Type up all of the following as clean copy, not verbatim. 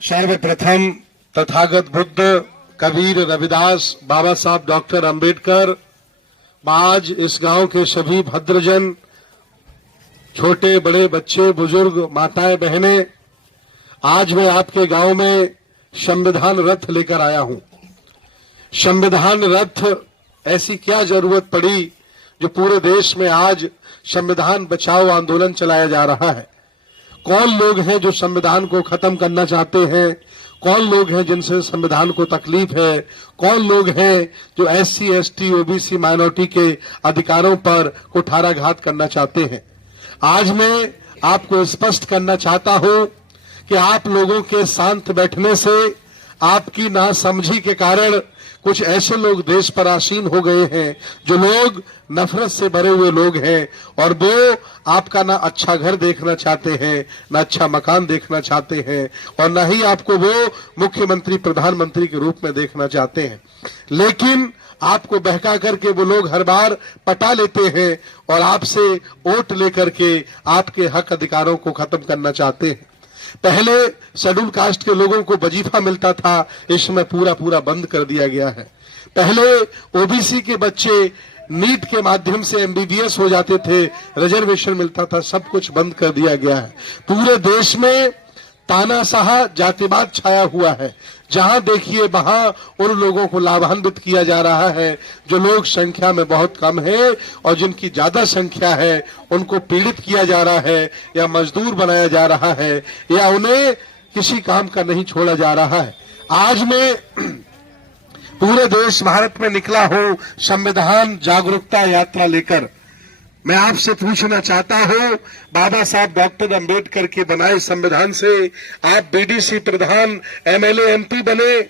सर्वप्रथम तथागत बुद्ध, कबीर, रविदास, बाबा साहब डॉक्टर अंबेडकर, आज इस गांव के सभी भद्रजन, छोटे बड़े बच्चे बुजुर्ग, माताएं बहनें, आज मैं आपके गांव में संविधान रथ लेकर आया हूं। संविधान रथ ऐसी क्या जरूरत पड़ी जो पूरे देश में आज संविधान बचाओ आंदोलन चलाया जा रहा है। कौन लोग हैं जो संविधान को खत्म करना चाहते हैं, कौन लोग हैं जिनसे संविधान को तकलीफ है, कौन लोग हैं जो SC, ST, OBC माइनॉरिटी के अधिकारों पर कुठाराघात करना चाहते हैं। आज मैं आपको स्पष्ट करना चाहता हूं कि आप लोगों के शांत बैठने से, आपकी नासमझी के कारण कुछ ऐसे लोग देश पर आसीन हो गए हैं जो लोग नफरत से भरे हुए लोग हैं, और वो आपका ना अच्छा घर देखना चाहते हैं, ना अच्छा मकान देखना चाहते हैं, और ना ही आपको वो मुख्यमंत्री प्रधानमंत्री के रूप में देखना चाहते हैं। लेकिन आपको बहका करके वो लोग हर बार पटा लेते हैं और आपसे वोट लेकर के आपके हक अधिकारों को खत्म करना चाहते हैं। पहले शेड्यूल कास्ट के लोगों को वजीफा मिलता था, इसमें पूरा बंद कर दिया गया है। पहले OBC के बच्चे नीट के माध्यम से MBBS हो जाते थे, रिजर्वेशन मिलता था, सब कुछ बंद कर दिया गया है। पूरे देश में तानाशाह जातिवाद छाया हुआ है। जहां देखिए वहां उन लोगों को लाभान्वित किया जा रहा है जो लोग संख्या में बहुत कम है, और जिनकी ज्यादा संख्या है उनको पीड़ित किया जा रहा है, या मजदूर बनाया जा रहा है, या उन्हें किसी काम का नहीं छोड़ा जा रहा है। आज मैं पूरे देश भारत में निकला हूं संविधान जागरूकता यात्रा लेकर। मैं आपसे पूछना चाहता हूं, बाबा साहब डॉक्टर अंबेडकर के बनाए संविधान से आप BDC प्रधान, MLA MP बने,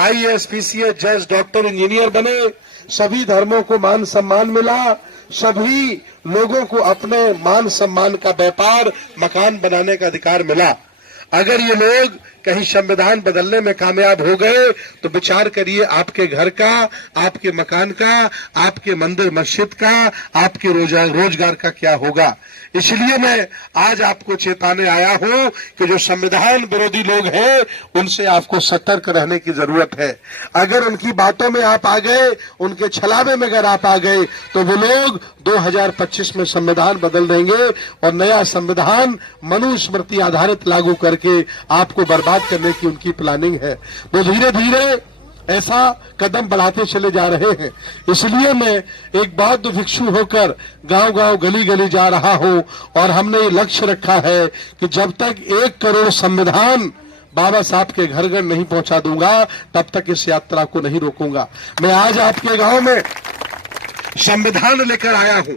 IAS PCS जज डॉक्टर इंजीनियर बने, सभी धर्मों को मान सम्मान मिला, सभी लोगों को अपने मान सम्मान का व्यापार, मकान बनाने का अधिकार मिला। अगर ये लोग कहीं संविधान बदलने में कामयाब हो गए तो विचार करिए आपके घर का, आपके मकान का, आपके मंदिर मस्जिद का, आपके रोजगार का क्या होगा। इसलिए मैं आज आपको चेताने आया हूं कि जो संविधान विरोधी लोग हैं उनसे आपको सतर्क रहने की जरूरत है। अगर उनकी बातों में आप आ गए, उनके छलावे में अगर आप आ गए, तो वो लोग 2025 में संविधान बदल देंगे और नया संविधान मनुस्मृति आधारित लागू करके आपको बर्बाद करने की उनकी प्लानिंग है। वो धीरे धीरे ऐसा कदम बढ़ाते चले जा रहे हैं। इसलिए मैं एक बौद्ध भिक्षु होकर गांव गांव गली गली जा रहा हूं, और हमने ये लक्ष्य रखा है कि जब तक 1 करोड़ संविधान बाबा साहब के घर घर नहीं पहुंचा दूंगा, तब तक इस यात्रा को नहीं रोकूंगा। मैं आज आपके गांव में संविधान लेकर आया हूं।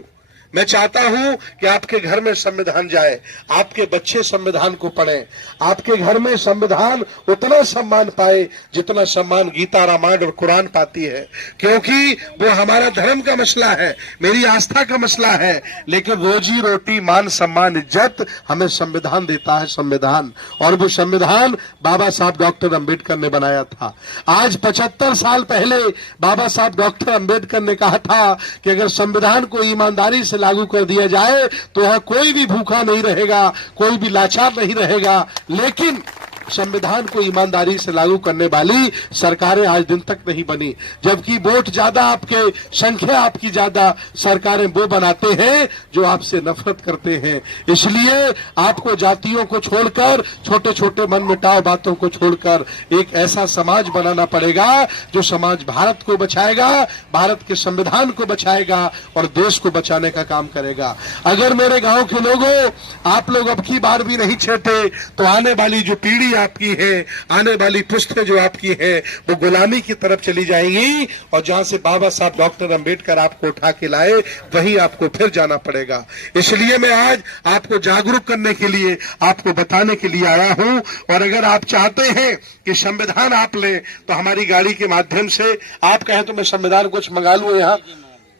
मैं चाहता हूं कि आपके घर में संविधान जाए, आपके बच्चे संविधान को पढ़ें, आपके घर में संविधान उतना सम्मान पाए जितना सम्मान गीता, रामायण और कुरान पाती है, क्योंकि वो हमारा धर्म का मसला है, मेरी आस्था का मसला है। लेकिन रोजी रोटी, मान सम्मान, इज्जत हमें संविधान देता है, संविधान। और वो संविधान बाबा साहब डॉक्टर अंबेडकर ने बनाया था। आज 75 साल पहले बाबा साहब डॉक्टर अंबेडकर ने कहा था कि अगर संविधान को ईमानदारी से लागू कर दिया जाए तो यहां कोई भी भूखा नहीं रहेगा, कोई भी लाचार नहीं रहेगा। लेकिन संविधान को ईमानदारी से लागू करने वाली सरकारें आज दिन तक नहीं बनी, जबकि वोट ज्यादा आपके, संख्या आपकी ज्यादा, सरकारें वो बनाते हैं जो आपसे नफरत करते हैं। इसलिए आपको जातियों को छोड़कर, छोटे छोटे मन मुटाव बातों को छोड़कर एक ऐसा समाज बनाना पड़ेगा जो समाज भारत को बचाएगा, भारत के संविधान को बचाएगा और देश को बचाने का काम करेगा। अगर मेरे गांव के लोगों, आप लोग अब की बार भी नहीं छेड़ते तो आने वाली जो पीढ़ी आपकी है, आने वाली पुश्तें जो आपकी है, वो गुलामी की तरफ चली जाएंगी, और जहां से बाबा साहब डॉक्टर अंबेडकर आपको उठा के लाए वहीं आपको फिर जाना पड़ेगा। इसलिए मैं आज आपको जागरूक करने के लिए, आपको बताने के लिए आया हूं। और अगर आप चाहते हैं कि संविधान आप लें तो हमारी गाड़ी के माध्यम से आप कहें तो मैं संविधान कुछ मंगा लूं यहाँ,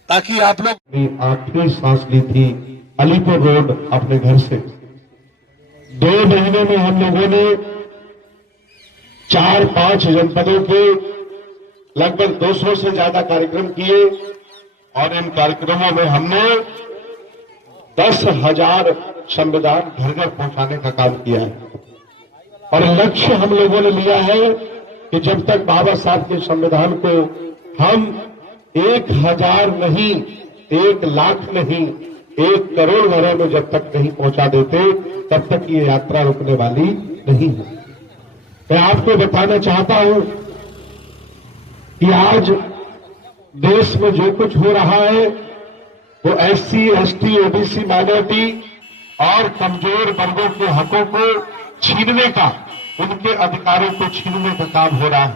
ताकि आप लोग 8वीं सांस ली थी अलीपुर रोड अपने घर से। 2 महीने में हम लोगों ने 4-5 जनपदों के लगभग 200 से ज्यादा कार्यक्रम किए, और इन कार्यक्रमों में हमने 10,000 संविधान घर घर पहुंचाने का काम किया है। और लक्ष्य हम लोगों ने लिया है कि जब तक बाबा साहब के संविधान को हम 1000 नहीं, 1,00,000 नहीं, 1 करोड़ घरों में जब तक नहीं पहुंचा देते, तब तक ये यात्रा रुकने वाली नहीं है। मैं आपको बताना चाहता हूं कि आज देश में जो कुछ हो रहा है वो एससी, एसटी, ओबीसी, माइनॉरिटी और कमजोर वर्गों के हकों को छीनने का, उनके अधिकारों को छीनने का काम हो रहा है।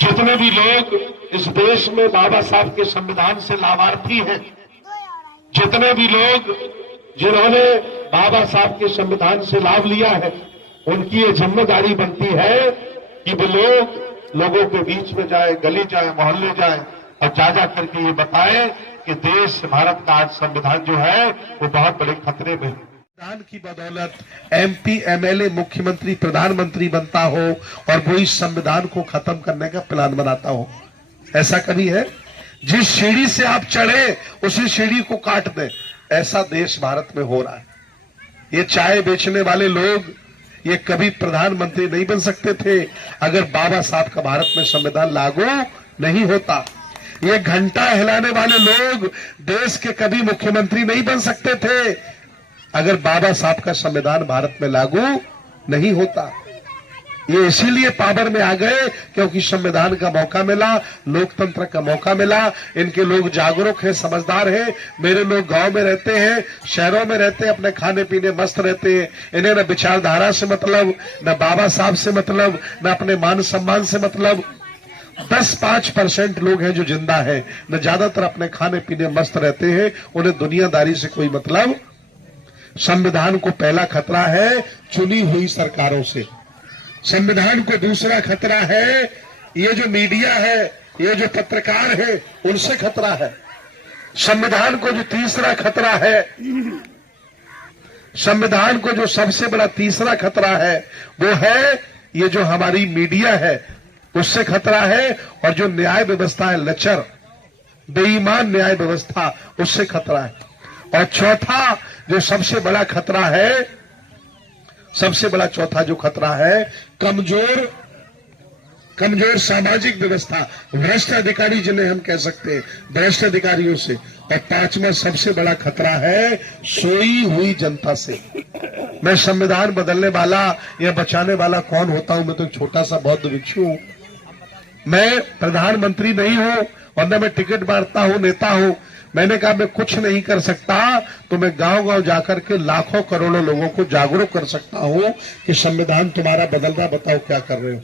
जितने भी लोग इस देश में बाबा साहब के संविधान से लाभार्थी हैं, जितने भी लोग जिन्होंने बाबा साहब के संविधान से लाभ लिया है, उनकी ये जिम्मेदारी बनती है कि वो लोगों के बीच में जाए, गली जाए, मोहल्ले जाए और जा करके ये बताएं कि देश, भारत का आज संविधान जो है वो बहुत बड़े खतरे में है। संविधान की बदौलत एमपी, एमएलए, मुख्यमंत्री, प्रधानमंत्री बनता हो और वो इस संविधान को खत्म करने का प्लान बनाता हो। ऐसा कभी है? जिस सीढ़ी से आप चढ़े उसी सीढ़ी को काट दे, ऐसा देश भारत में हो रहा है। ये चाय बेचने वाले लोग ये कभी प्रधानमंत्री नहीं बन सकते थे अगर बाबा साहब का भारत में संविधान लागू नहीं होता। ये घंटा हिलाने वाले लोग देश के कभी मुख्यमंत्री नहीं बन सकते थे अगर बाबा साहब का संविधान भारत में लागू नहीं होता। ये इसीलिए पावर में आ गए क्योंकि संविधान का मौका मिला, लोकतंत्र का मौका मिला। इनके लोग जागरूक हैं, समझदार हैं। मेरे लोग गांव में रहते हैं, शहरों में रहते हैं, अपने खाने पीने मस्त रहते हैं। इन्हें न विचारधारा से मतलब, न बाबा साहब से मतलब, न अपने मान सम्मान से मतलब। 10-5% लोग हैं जो जिंदा है, न ज्यादातर अपने खाने पीने मस्त रहते हैं। उन्हें दुनियादारी से कोई मतलब। संविधान को पहला खतरा है चुनी हुई सरकारों से। संविधान को दूसरा खतरा है ये जो मीडिया है, ये जो पत्रकार है, उनसे खतरा है। संविधान को जो तीसरा खतरा है, संविधान को जो सबसे बड़ा तीसरा खतरा है वो है ये जो हमारी मीडिया है, उससे खतरा है। और जो न्याय व्यवस्था है, लचर बेईमान न्याय व्यवस्था, उससे खतरा है। और चौथा जो सबसे बड़ा खतरा है, सबसे बड़ा चौथा जो खतरा है, कमजोर सामाजिक व्यवस्था, भ्रष्ट अधिकारी जिन्हें हम कह सकते हैं, भ्रष्ट अधिकारियों से। और पांचवा सबसे बड़ा खतरा है सोई हुई जनता से। मैं संविधान बदलने वाला या बचाने वाला कौन होता हूं? मैं तो एक छोटा सा बौद्ध भिक्षु हूं। मैं प्रधानमंत्री नहीं हूं और न मैं टिकट बांटता हूं, नेता हूं। मैंने कहा मैं कुछ नहीं कर सकता तो मैं गांव-गांव जाकर के लाखों करोड़ों लोगों को जागरूक कर सकता हूं कि संविधान तुम्हारा बदल रहा, बताओ क्या कर रहे हो।